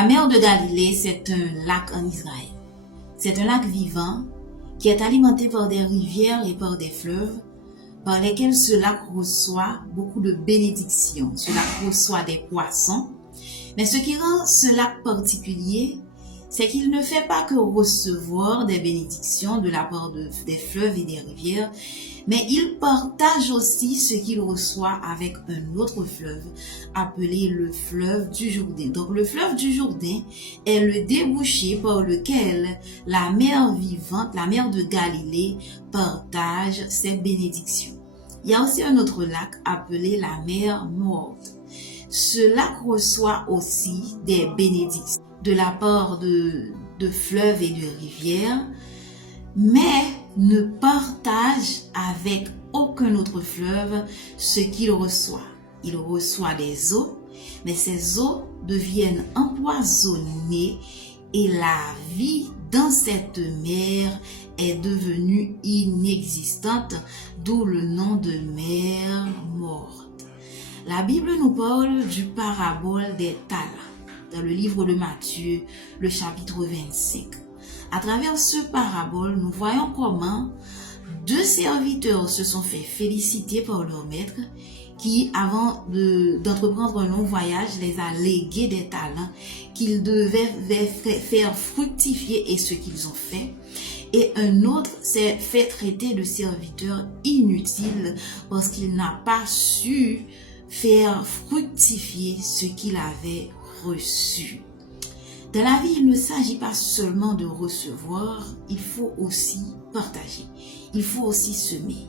La mer de Galilée, c'est un lac en Israël. C'est un lac vivant qui est alimenté par des rivières et par des fleuves par lesquels ce lac reçoit beaucoup de bénédictions. Ce lac reçoit des poissons. Mais ce qui rend ce lac particulier, c'est qu'il ne fait pas que recevoir des bénédictions de la part des fleuves et des rivières, mais il partage aussi ce qu'il reçoit avec un autre fleuve, appelé le fleuve du Jourdain. Donc le fleuve du Jourdain est le débouché par lequel la mer vivante, la mer de Galilée, partage ses bénédictions. Il y a aussi un autre lac appelé la mer Morte. Ce lac reçoit aussi des bénédictions de la part de fleuves et de rivières, mais ne partage avec aucun autre fleuve ce qu'il reçoit. Il reçoit des eaux, mais ces eaux deviennent empoisonnées et la vie dans cette mer est devenue inexistante, d'où le nom de mer morte. La Bible nous parle du parabole des talents dans le livre de Matthieu, le chapitre 25. À travers ce parabole, nous voyons comment deux serviteurs se sont fait féliciter par leur maître qui, avant d'entreprendre un long voyage, les a légué des talents qu'ils devaient faire fructifier et ce qu'ils ont fait. Et un autre s'est fait traiter de serviteur inutile parce qu'il n'a pas su faire fructifier ce qu'il avait reçu. Dans la vie, il ne s'agit pas seulement de recevoir, il faut aussi partager. Il faut aussi semer.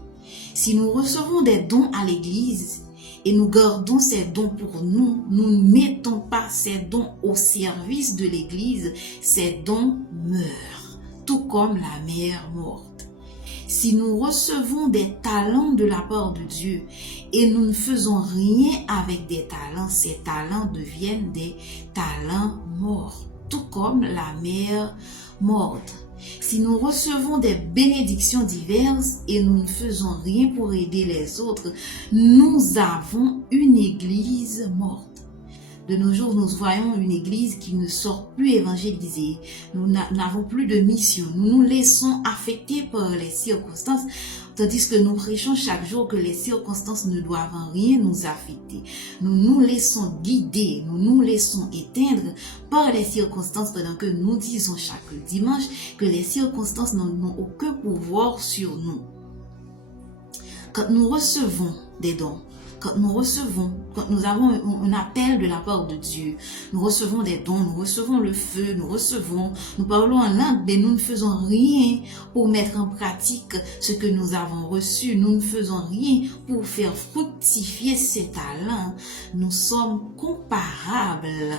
Si nous recevons des dons à l'église et nous gardons ces dons pour nous, nous ne mettons pas ces dons au service de l'église, ces dons meurent, tout comme la mer morte. Si nous recevons des talents de la part de Dieu et nous ne faisons rien avec des talents, ces talents deviennent des talents morts, tout comme la mer morte. Si nous recevons des bénédictions diverses et nous ne faisons rien pour aider les autres, nous avons une église morte. De nos jours, nous voyons une église qui ne sort plus évangélisée. Nous n'avons plus de mission. Nous nous laissons affecter par les circonstances, tandis que nous prêchons chaque jour que les circonstances ne doivent rien nous affecter. Nous nous laissons guider, nous nous laissons éteindre par les circonstances pendant que nous disons chaque dimanche que les circonstances n'ont aucun pouvoir sur nous. Quand nous recevons des dons, quand nous avons un appel de la part de Dieu, nous recevons des dons, nous recevons le feu, nous parlons en langue, mais nous ne faisons rien pour mettre en pratique ce que nous avons reçu. Nous ne faisons rien pour faire fructifier ces talents. Nous sommes comparables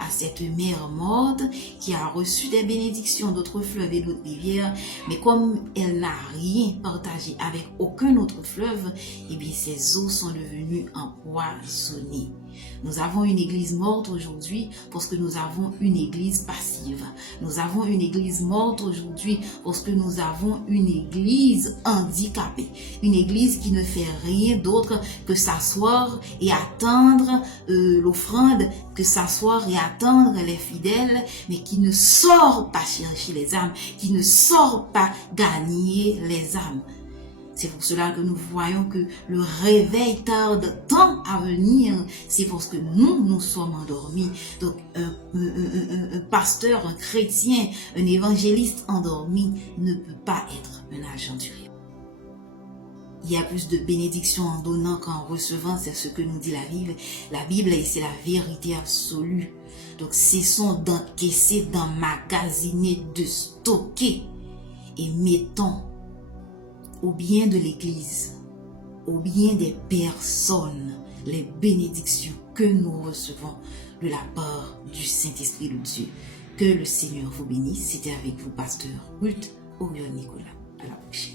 à cette mer morte qui a reçu des bénédictions d'autres fleuves et d'autres rivières, mais comme elle n'a rien partagé avec aucun autre fleuve, eh bien ces eaux sont devenues empoisonnées. Nous avons une église morte aujourd'hui parce que nous avons une église passive. Nous avons une église morte aujourd'hui parce que nous avons une église handicapée. Une église qui ne fait rien d'autre que s'asseoir et attendre l'offrande, que s'asseoir et attendre les fidèles, mais qui ne sort pas chercher les âmes, qui ne sort pas gagner les âmes. C'est pour cela que nous voyons que le réveil tarde tant à venir. C'est parce que nous sommes endormis. Donc, un pasteur, un chrétien, un évangéliste endormi ne peut pas être un agent du réveil. Il y a plus de bénédictions en donnant qu'en recevant, c'est ce que nous dit la Bible. La Bible, c'est la vérité absolue. Donc, cessons d'encaisser, d'emmagasiner, de stocker et mettons au bien de l'Église, au bien des personnes, les bénédictions que nous recevons de la part du Saint-Esprit de Dieu. Que le Seigneur vous bénisse. C'était avec vous, pasteur Ruth Orion Nicolas. À la prochaine.